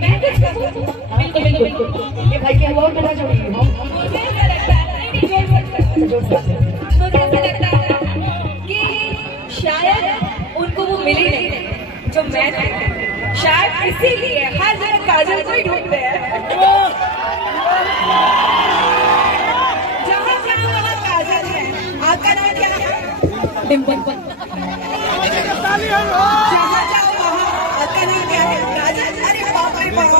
मैं कुछ कहूं? बिल्कुल ये भाई के और बता जोड़िए। मुझे ऐसा लगता है नहीं जोड़ सकते मुझे ऐसा लगता है कि शायद उनको वो मिली नहीं जो मैं थी, शायद इसीलिए हर जगह काजल को ही ढूंढते हैं। जहाँ जहाँ वहाँ काजल है। आपका नाम क्या है? डिम्पल। जहाँ जाओ वहाँ आपका नाम क्या है? काजल। अरे बाप रे बाप।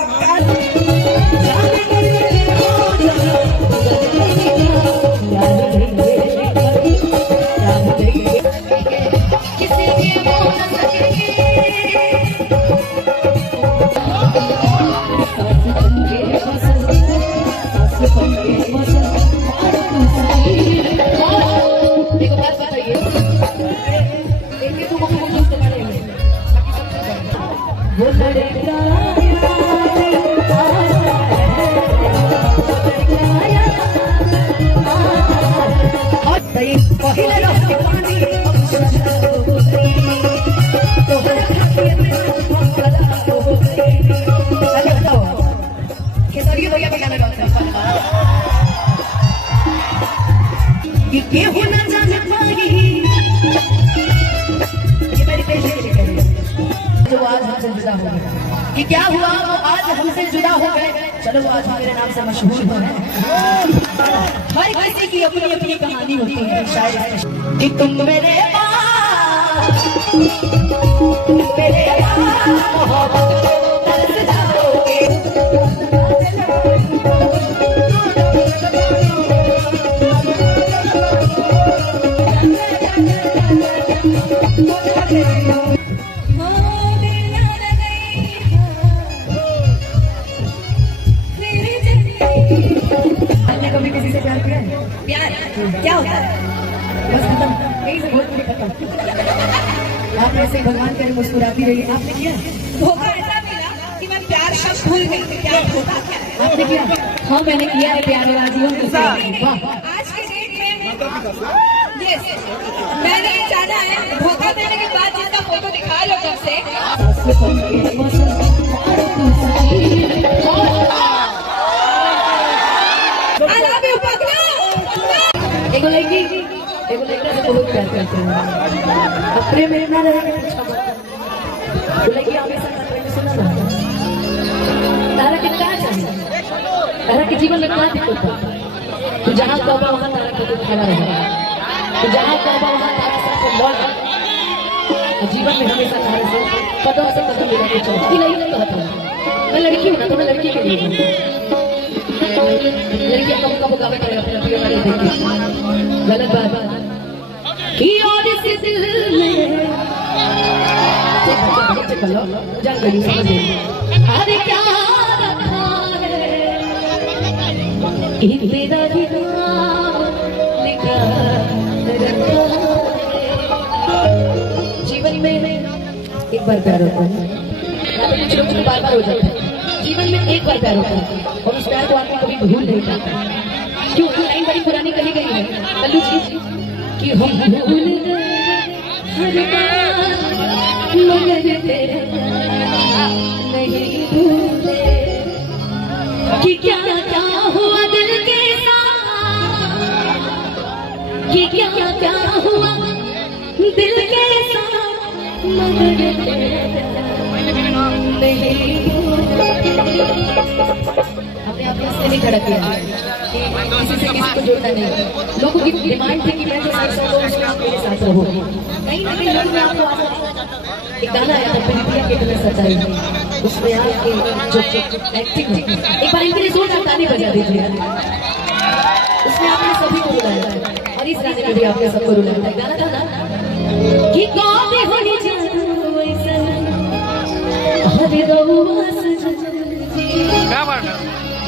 ये होना जाने पाई ये मेरी पेशे के लिए कह रही है जो आज हमसे जुदा हो गए कि क्या हुआ वो आज हमसे जुदा हो गए। चलो वो आज मेरे नाम से मशहूर हो गए। हर किसी की अपनी अपनी कहानी होती है शायद कि तुम मेरे मोहब्बत तरस जाओगे। आपने कभी किसी से प्यार किया है? प्यार क्या होता है? बस खत्म, यही से बहुत खत्म। आप ऐसे भगवान करे मुस्कुराती रही। आपने किया? धोखा ऐसा मिला कि मैं प्यार शब्द भूल गई। क्या धोखा क्या है? आपने किया? हाँ मैंने किया है प्यार राजियों के साथ। आज के डेट में यस मैंने जाना है धोखा देने के बाद जिसका फोटो दिखा लो जब से एगो लड़की से बहुत प्यार करते हैं। अपने मेरे ना रहेंगे वो लड़की हमेशा सुना ना तारा के क्या चाहिए? तारा के जीवन में क्या दिक्कत है? तो जहाँ कबा वहाँ तारा का खड़ा रहेगा। तो जहाँ कबा वहाँ तारा सबसे लड़ जीवन में हमेशा तारा से कदम मिला के चलो। नहीं कहता मैं लड़की हूँ ना तो मैं लड़की के लिए लड़कियां कब गावे करेगा अपने अपने वाले देखिए गलत बात कि और इस दिल में चलो जान गई समझ अरे क्या रखा है तेरा भी नाम लिखा रखा जीवन में एक बार प्यार होता है छोटे बार हो जाता है। जीवन में एक बार प्यार होता है और उस प्यार को आपको कभी भूल नहीं पाता। क्यों लाइन बड़ी पुरानी कही गई है कल्लू जी कि हम भूल गए हर बार मगर तेरे नहीं भूले कि क्या क्या हुआ दिल के साथ कि क्या क्या हुआ दिल के साथ मगर तेरे नहीं अपने आप से नहीं खड़ा किया किसी से किसी को जोड़ना नहीं। लोगों की डिमांड थी कि मैं जो साथ रहूं उसमें आप मेरे साथ रहो। कहीं ना कहीं लोग में आपको एक गाना आया था प्रीतिया के तले सच्चाई उसमें आपके जो एक्टिंग है एक बार इनके लिए जोरदार ताली बजा दीजिए। उसमें आपने सभी को बुलाया और इस गाने में भी आपने सबको रुलाया था। गाना था ना कि कौन होनी चाहिए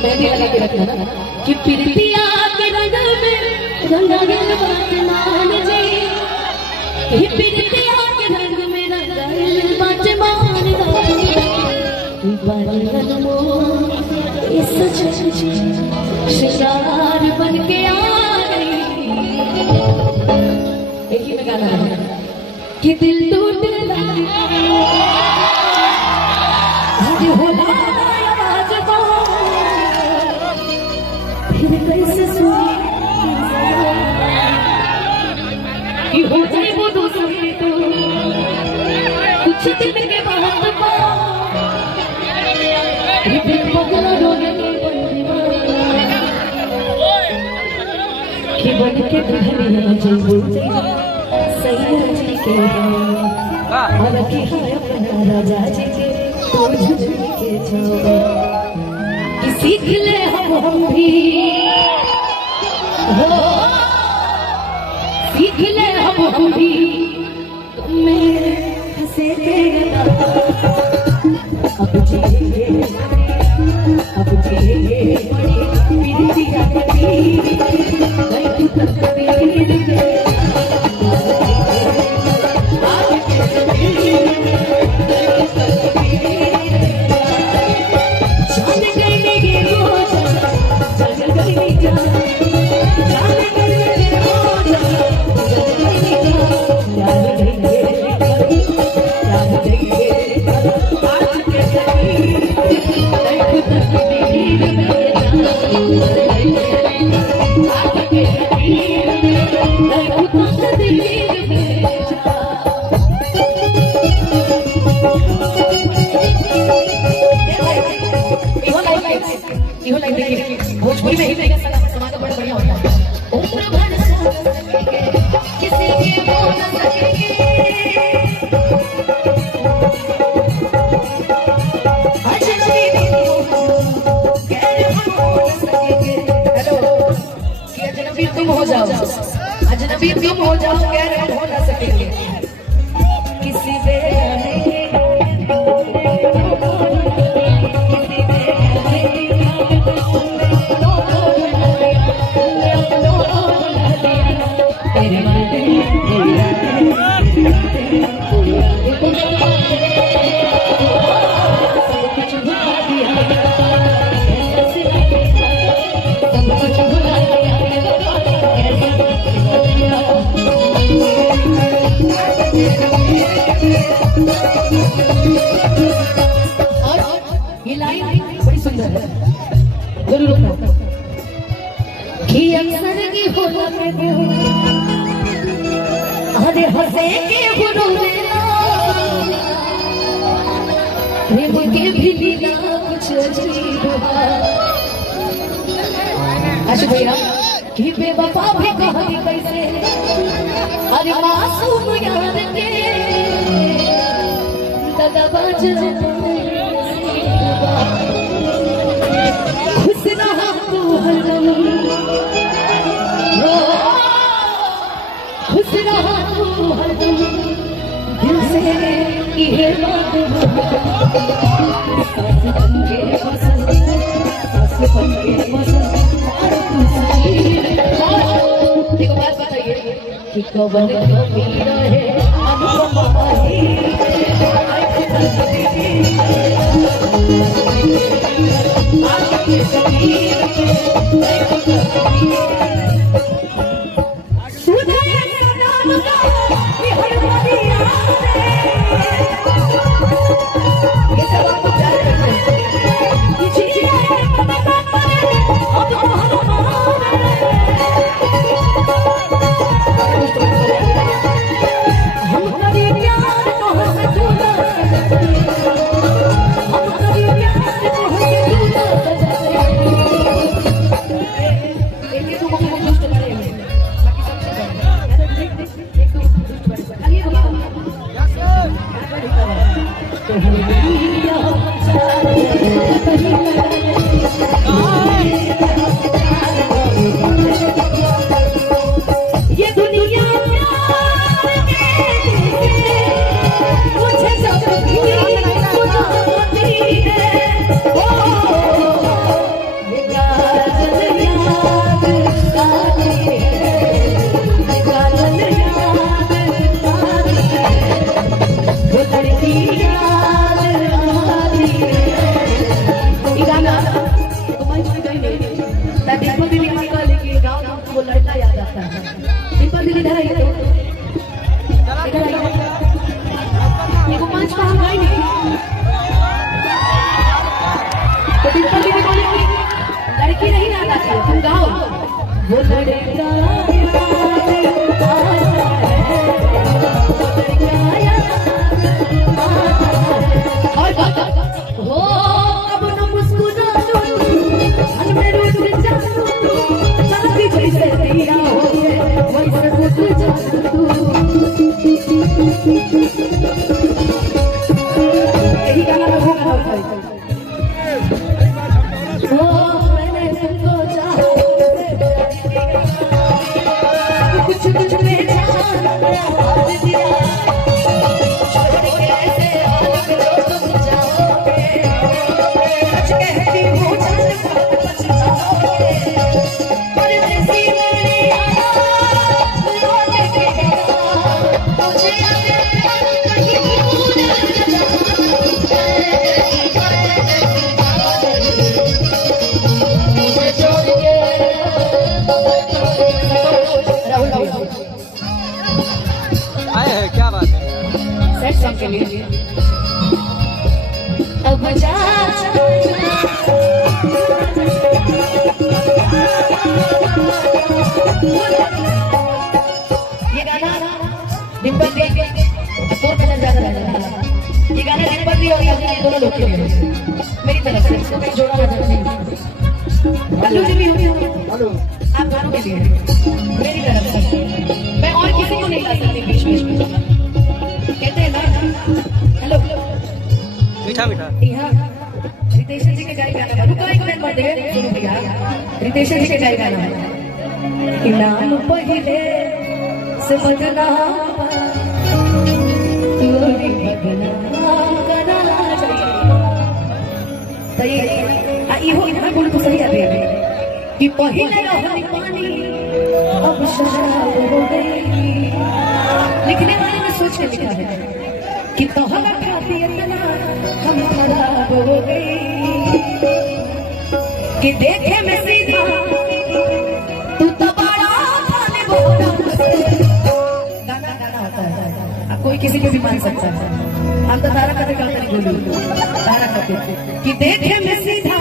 मेहंदी लगा के रखना ना कि प्रीतिया के रंग में रंगायल बात मान जी कि प्रीतिया के रंग में रंगायल बात मान जी बालन मो इस शिकार बन के आ गई। एक ही में गाना है कि दिल टूट होला फिर कैसे सुनी कि हो जाए वो दूसरे तो कुछ दिन के बाद पगला रोने कि बन के दुल्हनिया जब सैया जी के और की है अपना राजा जी के तो झुझुर के जाओ कि सीख ले हम भी हो सीख ले हम भी तुम मेरे हंसे तेरा अब जिएंगे अब जिएंगे प्रीतिया कभी नहीं तक भोजपुरी में ही समाज बड़ा बढ़िया होता है किसी के बोल न सकेंगे अजनबी तुम हो जाओ अजनबी तुम हो जाओ गैर हम हो न सकेंगे किसी कि अक्सर की होला के अरे हंसे के बुरोला प्रेम के भी लीला कुछ अजीब अच्छा भैया कि बेवफा भी कहानी कैसे अरे मासूम याद के दगाबाज खुश रहा तू हरदम खुश रहा तू हरदम दिल से ये बात सास बन के पसंद और तू सही देखो बात बताइए कि कवन कभी रहे अनुपमा ही गाना तुम गाओ। वो लड़का और हो अब न मुस्कुरा दो मन में रोज जानो चांदी जैसे दिया हो वैसे रुक जा तू। यही गाना मैं वो गाता हूँ। मैंने तुमको चाहा कुछ कुछ में जान दिया आए हैं, क्या बात है। सेट सॉन्ग के लिए अब जा ये गाना डिम्पल दी अफसोस का ज्यादा रहता है। ये गाना डिम्पल दी और यानी ये दोनों लोग के लिए मेरी तरफ से इसको मैं जोड़ा हुआ नहीं। कल्लू जी भी हो आप गानों के लिए मेरी तरफ से मैं और किसी को नहीं ला सकती बीच में। कहते हैं ना हेलो मीठा मीठा यहाँ रितेश जी के गाय गाना रुका एक मिनट मत दे सुनो भैया। रितेश जी के गाय गाना कि नाम पहिले से बदनाम तोरी बदनाम करा चाहिए सही हो इतना बोल तो सही आते कि पहिले रहनी पानी अब शराब हो गई। लिखने वाले ने सोच के लिखा है कि तोहरा खातिर इतना हम खराब हो गई कि देखे में सीधा तू तो बड़ा खाने बोला। गाना गाना होता है अब कोई किसी को भी मान सकता है। हम तो तारा कते करते नहीं बोलू तारा कते कि देखे में सीधा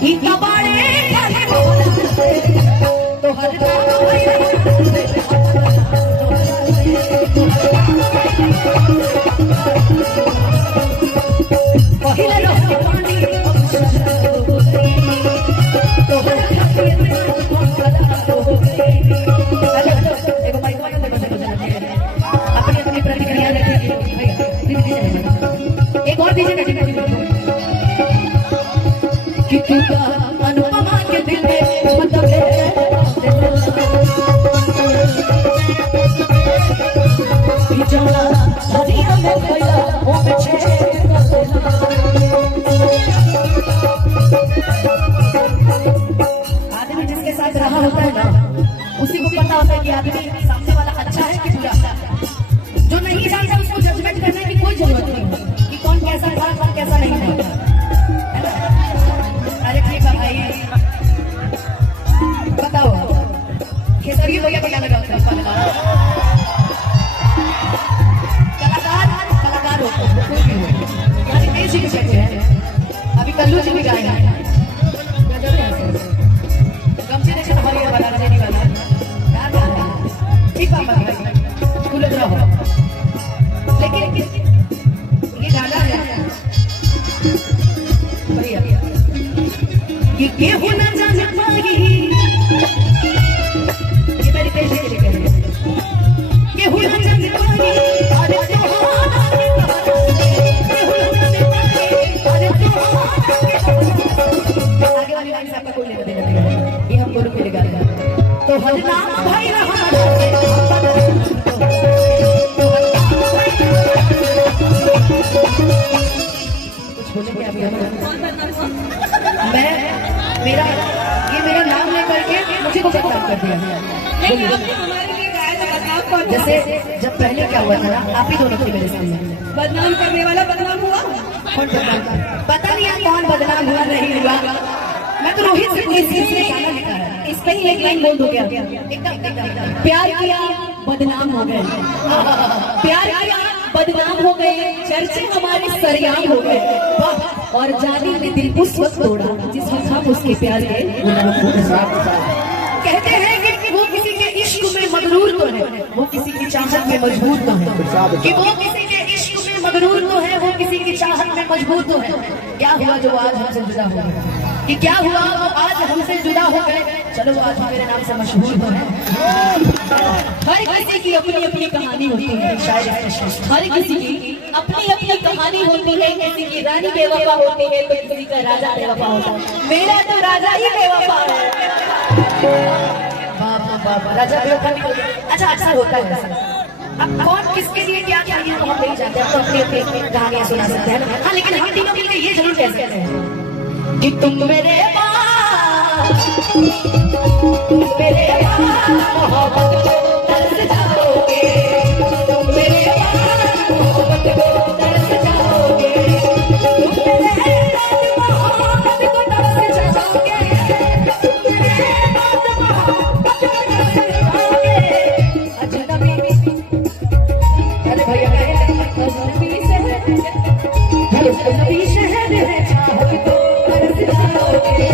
ई तो बड़े खाने बोला तो हर काम भाई पहिले रहनी पानी तो हर अपनी अपनी प्रतिक्रिया रखिए। एक और दीजिए कि तू अनुपमा के दिल में मतलब आदमी जिसके साथ रहा होता है ना उसी को पता होता है कि आदमी सामने वाला अच्छा है कि बुरा। जो नहीं जानता उसको जजमेंट करने की कोई जरूरत नहीं कि कौन कैसा था कौन कैसा नहीं था। अरे ठीक है भाई बताओ खेसरिया भैया को क्या लगा होता है कलाकार होते हैं कोई भी हो। रितेश जी भी कहते हैं अभी कल्लू जी भी गाएंगे गमछे देखे तो हरियर वाला रजनी वाला ठीक बात कुल रहो। लेकिन ये गाना है बढ़िया कि केहू न जान पाई ये मेरी देश के लिए कह रही है केहू न जान पाई अरे तोहारा केहू न जान पाई अरे तोहारा आगे वाली लाइन से आपका कोई लेना देना नहीं है ये हम दोनों के लिए गा रहे हैं। तो हर नाम भाई रहा मैं मेरा ये मेरा नाम लेकर के मुझे को बदनाम कर दिया। जैसे जब पहले क्या हुआ था ना आप ही दोनों थे मेरे सामने बदनाम करने वाला बदनाम हुआ। कौन बदनाम पता नहीं यार कौन बदनाम हुआ नहीं हुआ। मैं तो रोहित से कोई चीज से गाना लिखा है इस पे ही एक लाइन बोल दो क्या एकदम प्यार किया बदनाम हो गए प्यार किया बदनाम हो गए चर्चे हमारे सरेआम हो गए। और जानी ने दिल उस वक्त तोड़ा जिस वक्त हम उसके प्यार के गुलाम थे। कहते हैं कि वो किसी के इश्क में मगरूर तो है, वो किसी की चाहत में मजबूर तो है, कि वो किसी के इश्क में मगरूर तो है, वो किसी की चाहत में मजबूर तो है। क्या हुआ जो आज हमसे जुदा हो गए, कि क्या हुआ वो आज हमसे जुदा हो गए। चलो आज मेरे नाम से मशहूर तो है। हर किसी की अपनी अपनी कहानी होती है, शायद हर किसी की अपनी अपनी कहानी होती है। किसी की रानी बेवफा होती है तो किसी का राजा बेवफा होता है। मेरा तो राजा ही बेवफा है। बाबा राजा बेवफा नहीं होता। अच्छा अक्सर होता है ऐसा। अब कौन किसके लिए क्या चाहिए तो हम नहीं जानते, हम तो अपनी अपनी कहानियां सुना सकते हैं। हाँ लेकिन हम तीनों के लिए ये जरूर कह सकते हैं कि तुम मेरे मोहब्बत को तरस जाओगे, तुम मेरे मोहब्बत को तरस जाओगे, तुम मेरे मोहब्बत को तरस जाओगे, तुम मेरे मोहब्बत को तरस जाओगे। अजनबी अरे भैया अजनबी शहर है चाहत को तरस जाओगे,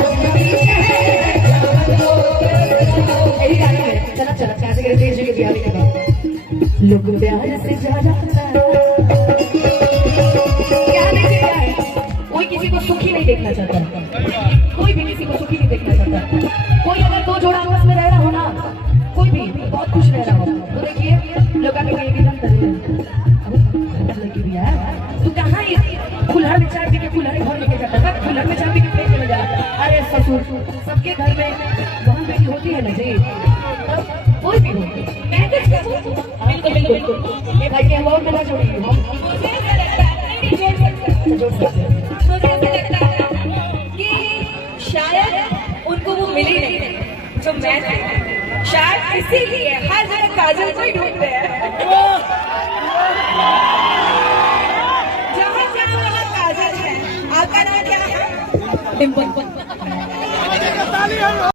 अजनबी शहर है चाहत को तरस जाओगे। चला चला कैसे करे तेज के प्यार के बाद लोग प्यार से ज्यादा क्या देखते हैं, कोई किसी को सुखी नहीं देखना चाहता, कोई भी किसी को सुखी नहीं देखना चाहता। कोई अगर दो जोड़ा आपस में रह रहा हो ना, कोई भी बहुत खुश रह रहा हो तो देखिए लोग आगे एकदम कर लगी भी है तू कहाँ कुल्हड़ में चाय पी के कुल्हड़ घर लेके जाता है, कुल्हड़ में चाय पी के प्लेट में जाता है। अरे ससुर सबके घर में बहन बेटी होती है ना जी, कोई भी हो मैं बिल्कुल बिल्कुल ये भाई के अलावा में ना जोड़िए मुझे ऐसा लगता है कि शायद उनको वो मिली नहीं जो मैं थी, शायद इसीलिए हर जगह काजल को ही ढूंढते हैं। जहाँ जहाँ वहाँ काजल है। आपका नाम क्या है? डिम्पल।